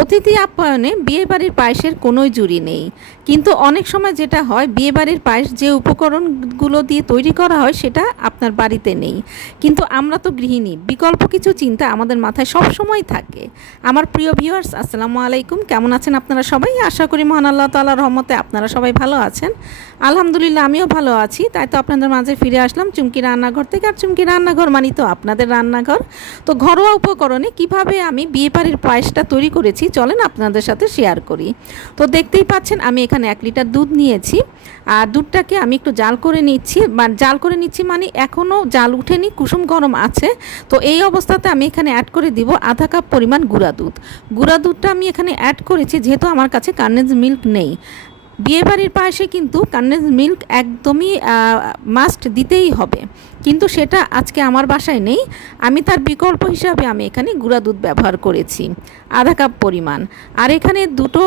অতিথি আপ্যায়নে বিয়েবাড়ির পায়েসের কোনোই জুড়ি নেই। কিন্তু অনেক সময় যেটা হয়, বিয়েবাড়ির পায়েস যে উপকরণগুলো দিয়ে তৈরি করা হয়, সেটা আপনার বাড়িতে নেই। কিন্তু আমরা তো গৃহিণী, বিকল্প কিছু চিন্তা আমাদের মাথায় সব সময় থাকে। আমার প্রিয় ভিউয়ার্স আসসালামু আলাইকুম। কেমন আছেন আপনারা সবাই? আশা করি মহান আল্লাহ তাআলার রহমতে আপনারা সবাই ভালো আছেন। আলহামদুলিল্লাহ, আমিও ভালো আছি। তাই তো আপনাদের মাঝে ফিরে আসলাম চুমকি রান্নাঘর থেকে। আর চুমকি রান্নাঘর মানি তো আপনাদের রান্নাঘর। তো ঘরোয়া উপকরণে কীভাবে আমি বিয়েবাড়ির পায়েসটা তৈরি করেছি, চলেন আপনাদের সাথে শেয়ার করি। তো দেখতেই পাচ্ছেন, আমি এখানে এক লিটার দুধ নিয়েছি। আর দুধটাকে আমি একটু জাল করে নিচ্ছি। বা জাল করে নিচ্ছি মানে এখনও জাল উঠেনি, কুসুম গরম আছে। তো এই অবস্থাতে আমি এখানে অ্যাড করে দিব আধা কাপ পরিমাণ গুঁড়া দুধ। গুঁড়া দুধটা আমি এখানে অ্যাড করেছি, যেহেতু আমার কাছে কার্নেজ মিল্ক নেই। বিয়েবাড়ির পাশে কিন্তু কান্নেজ মিল্ক একদমই মাস্ট দিতেই হবে। কিন্তু সেটা আজকে আমার বাসায় নেই। আমি তার বিকল্প হিসাবে আমি এখানে গুঁড়া দুধ ব্যবহার করেছি। আধা কাপ পরিমাণ। আর এখানে দুটো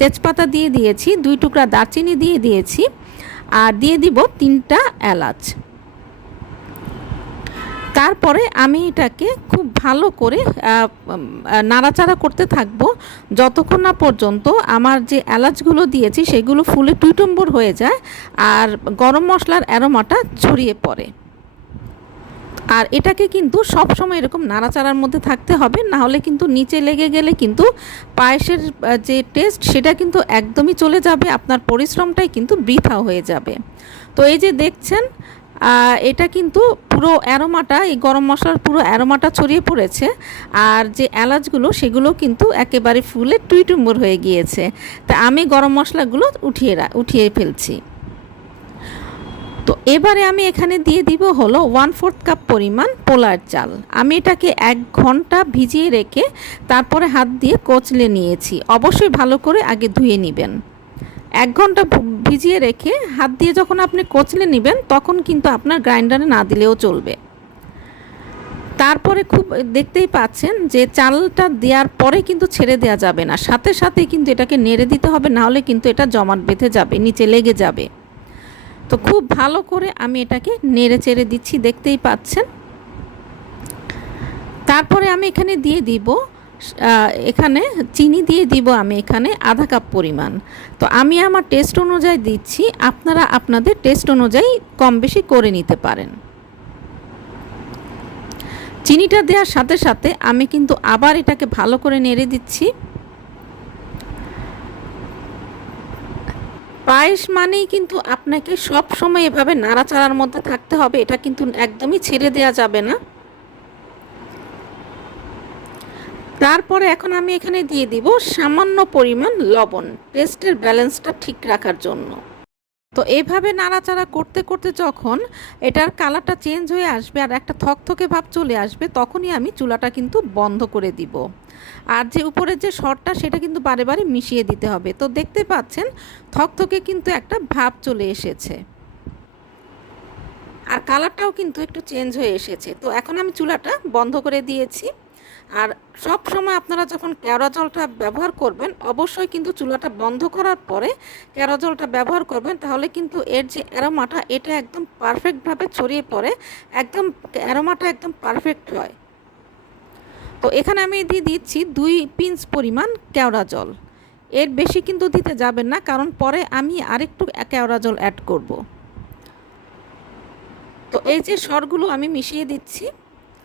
তেজপাতা দিয়ে দিয়েছি, দুই টুকরা দারচিনি দিয়ে দিয়েছি। আর দিয়ে দিব তিনটা এলাচ। তারপরে আমি এটাকে খুব ভালো করে নাড়াচাড়া করতে থাকব। যতক্ষণ না পর্যন্ত আমার যে এলাচগুলো দিয়েছি, সেগুলো ফুলে টুইটম্বর হয়ে যায় আর গরম মশলার অ্যারোমাটা ছড়িয়ে পড়ে। আর এটাকে কিন্তু সব সময় এরকম নাড়াচাড়ার মধ্যে থাকতে হবে, না হলে কিন্তু নিচে লেগে গেলে কিন্তু পায়েসের যে টেস্ট, সেটা কিন্তু একদমই চলে যাবে, আপনার পরিশ্রমটাই কিন্তু বৃথা হয়ে যাবে। তো এই যে দেখছেন এটা কিন্তু পুরো অ্যারোমাটা, এই গরম মশলার পুরো অ্যারোমাটা ছড়িয়ে পড়েছে। আর যে এলাচগুলো সেগুলো কিন্তু একেবারে ফুলে টুইটুম্বর হয়ে গিয়েছে। তা আমি গরম মশলাগুলো উঠিয়ে উঠিয়ে ফেলছি। তো এবারে আমি এখানে দিয়ে দিব হলো ওয়ান ফোর্থ কাপ পরিমাণ পোলার চাল। আমি এটাকে এক ঘণ্টা ভিজিয়ে রেখে তারপরে হাত দিয়ে কচলে নিয়েছি। অবশ্যই ভালো করে আগে ধুয়ে নেবেন। এক ঘণ্টা ভিজিয়ে রেখে হাত দিয়ে যখন আপনি কচলে নেবেন, তখন কিন্তু আপনার গ্রাইন্ডারে না দিলেও চলবে। তারপরে খুব দেখতেই পাচ্ছেন যে চালটা দেওয়ার পরে কিন্তু ছেড়ে দেওয়া যাবে না। সাথে সাথে কিন্তু এটাকে নেড়ে দিতে হবে, না হলে কিন্তু এটা জমাট বেঁধে যাবে, নিচে লেগে যাবে। তো খুব ভালো করে আমি এটাকে নেড়ে চেড়ে দিচ্ছি, দেখতেই পাচ্ছেন। তারপরে আমি এখানে দিয়ে দিব এখানে চিনি দিয়ে দিব আমি এখানে আধা কাপ পরিমাণ। তো আমি আমার টেস্ট অনুযায়ী দিচ্ছি, আপনারা আপনাদের টেস্ট অনুযায়ী কম বেশি করে নিতে পারেন। চিনিটা দেওয়ার সাথে সাথে আমি কিন্তু আবার এটাকে ভালো করে নেড়ে দিচ্ছি। পায়েস মানেই কিন্তু আপনাকে সব সময় এভাবে নাড়াচাড়ার মধ্যে থাকতে হবে, এটা কিন্তু একদমই ছেড়ে দেওয়া যাবে না। তারপরে এখন আমি এখানে দিয়ে দিব সামান্য পরিমাণ লবণ টেস্টের ব্যালেন্সটা ঠিক রাখার জন্য। তো এভাবে নাড়াচাড়া করতে করতে যখন এটার কালারটা চেঞ্জ হয়ে আসবে আর একটা থকথকে ভাব চলে আসবে, তখনই আমি চুলাটা কিন্তু বন্ধ করে দিব। আর যে উপরের যে শরটা, সেটা কিন্তু বারে বারে মিশিয়ে দিতে হবে। তো দেখতে পাচ্ছেন, থকথকে কিন্তু একটা ভাব চলে এসেছে। আর কালারটাও কিন্তু একটু চেঞ্জ হয়ে এসেছে। তো এখন আমি চুলাটা বন্ধ করে দিয়েছি। আর সব সময় আপনারা যখন কেওড়া জলটা ব্যবহার করবেন, অবশ্যই কিন্তু চুলাটা বন্ধ করার পরে কেওড়া জলটা ব্যবহার করবেন, তাহলে কিন্তু এর যে অ্যারোমাটা, এটা একদম পারফেক্টভাবে ছড়িয়ে পড়ে, একদম অ্যারোমাটা একদম পারফেক্ট হয়। তো এখানে আমি দিয়ে দিচ্ছি দুই পিঞ্চ পরিমাণ কেওড়া জল এর বেশি কিন্তু দিতে যাবেন না, কারণ পরে আমি আরেকটু কেওড়া জল অ্যাড করব। তো এই যে স্বরগুলো আমি মিশিয়ে দিচ্ছি।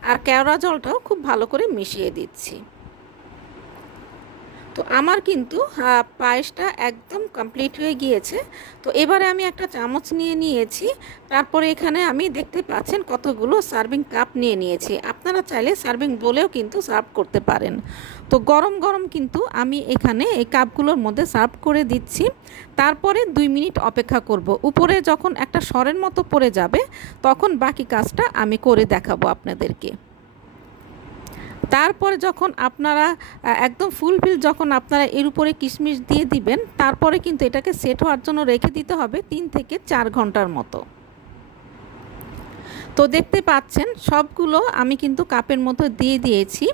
আর কেওড়া জলটাও খুব ভালো করে মিশিয়ে দিচ্ছি। তো আমার কিন্তু পায়েসটা একদম কমপ্লিট হয়ে গিয়েছে। তো এবারে আমি একটা চামচ নিয়ে নিয়েছি। তারপরে এখানে আমি দেখতে পাচ্ছেন কতগুলো সার্ভিং কাপ নিয়ে নিয়েছি। আপনারা চাইলে সার্ভিং বলেও কিন্তু সার্ভ করতে পারেন। তো গরম গরম কিন্তু আমি এখানে এই কাপগুলোর মধ্যে সার্ভ করে দিচ্ছি। তারপরে দুই মিনিট অপেক্ষা করব। উপরে যখন একটা স্বরের মতো পড়ে যাবে, তখন বাকি কাজটা আমি করে দেখাবো আপনাদেরকে। তারপরে যখন আপনারা একদম ফুলফিল যখন আপনারা এর উপরে কিশমিশ দিয়ে দিবেন, তারপরে কিন্তু এটাকে সেট হওয়ার জন্য রেখে দিতে হবে তিন থেকে চার ঘণ্টার মতো। তো দেখতে পাচ্ছেন, সবগুলো আমি কিন্তু কাপের মধ্যে দিয়ে দিয়েছি।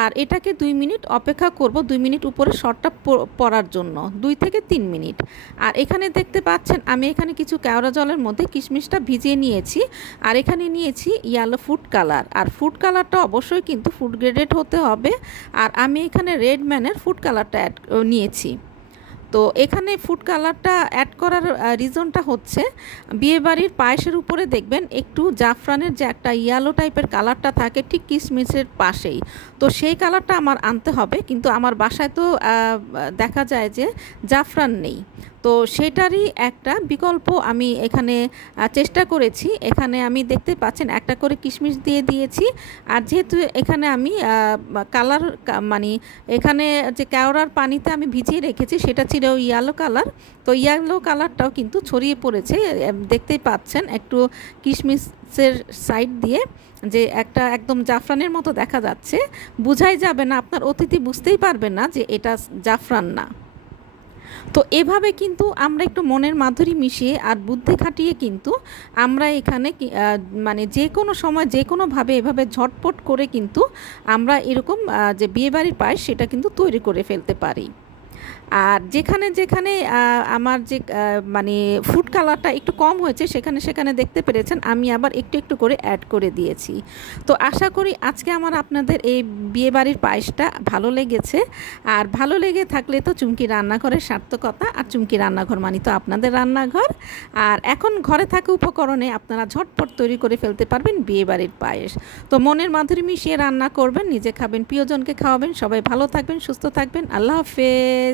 আর এটাকে দুই মিনিট অপেক্ষা করব, দুই মিনিট উপরে শর্টটা পড়ার জন্য, দুই থেকে তিন মিনিট। আর এখানে দেখতে পাচ্ছেন, আমি এখানে কিছু কেওড়া জলের মধ্যে কিশমিশটা ভিজিয়ে নিয়েছি, আর এখানে নিয়েছি ইয়ালো ফুড কালার আর ফুড কালারটা অবশ্যই কিন্তু ফুড গ্রেডেড হতে হবে। আর আমি এখানে রেড ম্যানের ফুড কালারটা অ্যাড নিয়েছি। তো এখানে ফুড কালারটা অ্যাড করার রিজনটা হচ্ছে, বিয়েবাড়ির পায়েসের উপরে দেখবেন একটু জাফরানের যে একটা ইয়ালো টাইপের কালারটা থাকে ঠিক কিসমিসের পাশেই। তো সেই কালারটা আমার আনতে হবে, কিন্তু আমার বাসায় তো দেখা যায় যে জাফরান নেই। তো সেটারই একটা বিকল্প আমি এখানে চেষ্টা করেছি। এখানে আমি দেখতে পাচ্ছেন একটা করে কিশমিশ দিয়ে দিয়েছি। আর যেহেতু এখানে আমি কালার মানে এখানে যে কেওড়ার পানিতে আমি ভিজিয়ে রেখেছি সেটা ছিল ইয়েলো কালার তো ইয়েলো কালারটাও কিন্তু ছড়িয়ে পড়েছে। দেখতেই পাচ্ছেন একটু কিশমিশের সাইড দিয়ে যে একটা একদম জাফরানের মতো দেখা যাচ্ছে। বোঝাই যাবে না, আপনার অতিথি বুঝতেই পারবে না যে এটা জাফরান না। তো এভাবে কিন্তু আমরা একটু মনের মাধুরী মিশিয়ে আর বুদ্ধি খাটিয়ে কিন্তু আমরা এখানে মানে যে কোনো সময়, যে কোনোভাবে এভাবে ঝটপট করে কিন্তু আমরা এরকম যে বিয়েবাড়ির পায়েস সেটা কিন্তু তৈরি করে ফেলতে পারি। আর যেখানে যেখানে আমার যে মানে ফুড কালারটা একটু কম হয়েছে, সেখানে সেখানে দেখতে পেরেছেন, আমি আবার একটু একটু করে অ্যাড করে দিয়েছি। তো আশা করি আজকে আমার আপনাদের এই বিয়েবাড়ির পায়েসটা ভালো লেগেছে। আর ভালো লেগে থাকলে তো চুমকি রান্নাঘরের সার্থকতা, আর চুমকি রান্নাঘর মানে তো আপনাদের রান্নাঘর। আর এখন ঘরে থাকা উপকরণে আপনারা ঝটপট তৈরি করে ফেলতে পারবেন বিয়েবাড়ির পায়েস। তো মনের মাধুরী মিশিয়ে রান্না করবেন, নিজে খাবেন, প্রিয়জনকে খাওয়াবেন, সবাই ভালো থাকবেন, সুস্থ থাকবেন, আল্লাহ হাফেজ।